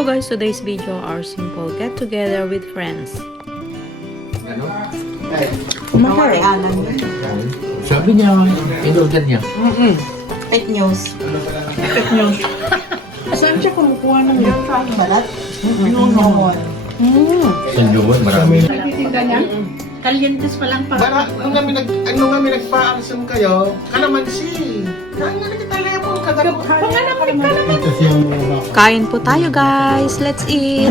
Hello guys, today's video our simple get together with friends. Kumakain alam yun. Sabi niya, in-order niya. Fake news. Fake news. Saan siya kumukuha ng Yung sa balat? No. Sa Jewel, marami. Nagtitinda niya? Kalientes pa lang para. Nung kami nagpa-arsam kayo, kalamansi. Nakita-telepon ka dapat. Kain po tayo guys, let's eat.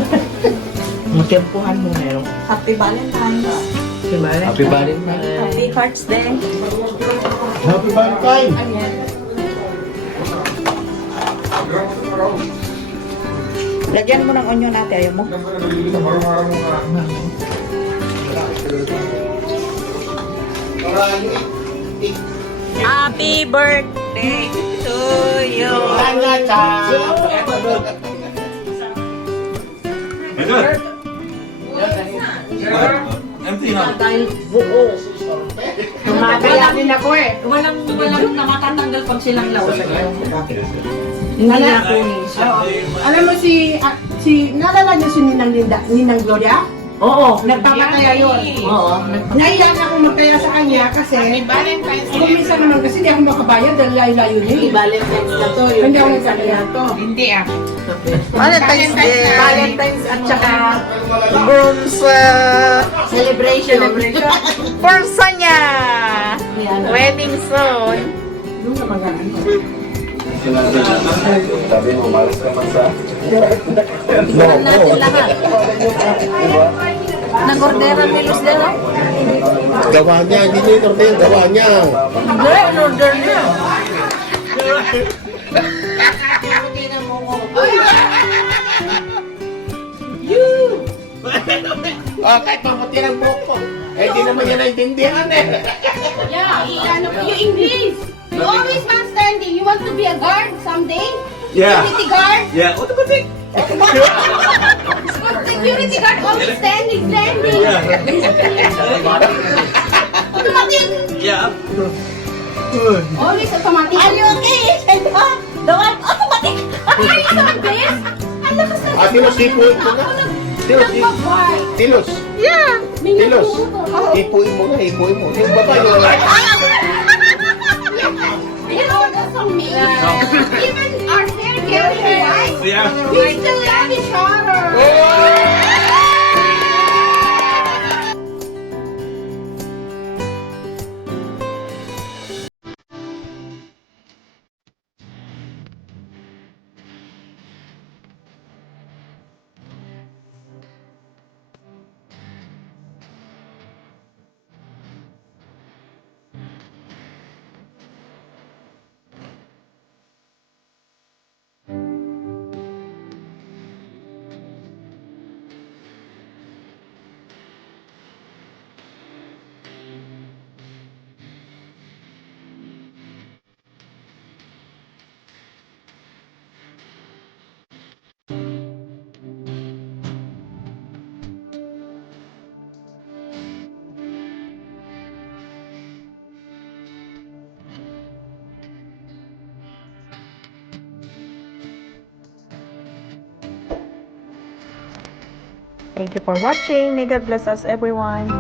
Matempuhan mo meron. Happy Valentine's. Happy Valentine's. Happy Hearts Day. Happy Valentine! Lagyan mo ng onion natin, ayaw mo? Happy birthday to you. Tumataya din ako eh. Walang nakatatanggal pag silang laos. Hindi na kunin siya. Alam mo naalala niyo si Ninang Gloria? Oo. Nagpapataya yun. Oo. Naiyan ako magtaya sa kanya kasi minsan naman kasi hindi ako makabayad dahil layo-layo niya. Valentine's na to. Hindi ako nagkakaya to. Valentine's Day. Valentine's at saka Groom's celebration. Porsa niya. Wedding soon. Sabi mo, malas ka man sa... Tignan natin lahat. Nag-orderan ni Luz Dero? Gawa niya, hindi niya in-order, gawa niya. Hindi, in-order niya. Kahit mamuti ng buhok ko. Hindi naman niya naintindihan eh. Yeah, you English. You always want standing. You want to be a guard someday? Yeah. Security guard? Yeah, what about it? Security guard always standing. Automatic. Yeah. Always automatic. Are you okay? The one automatic. Are you doing this? Ang lakas na. Tilos, hipuin mo na. Tilos. Yeah. Tilos. Hipuin mo na, hipuin mo. Yung babae yun. You know that's on me. Even our hair carrying white. We still love each other. Thank you for watching. May God bless us everyone.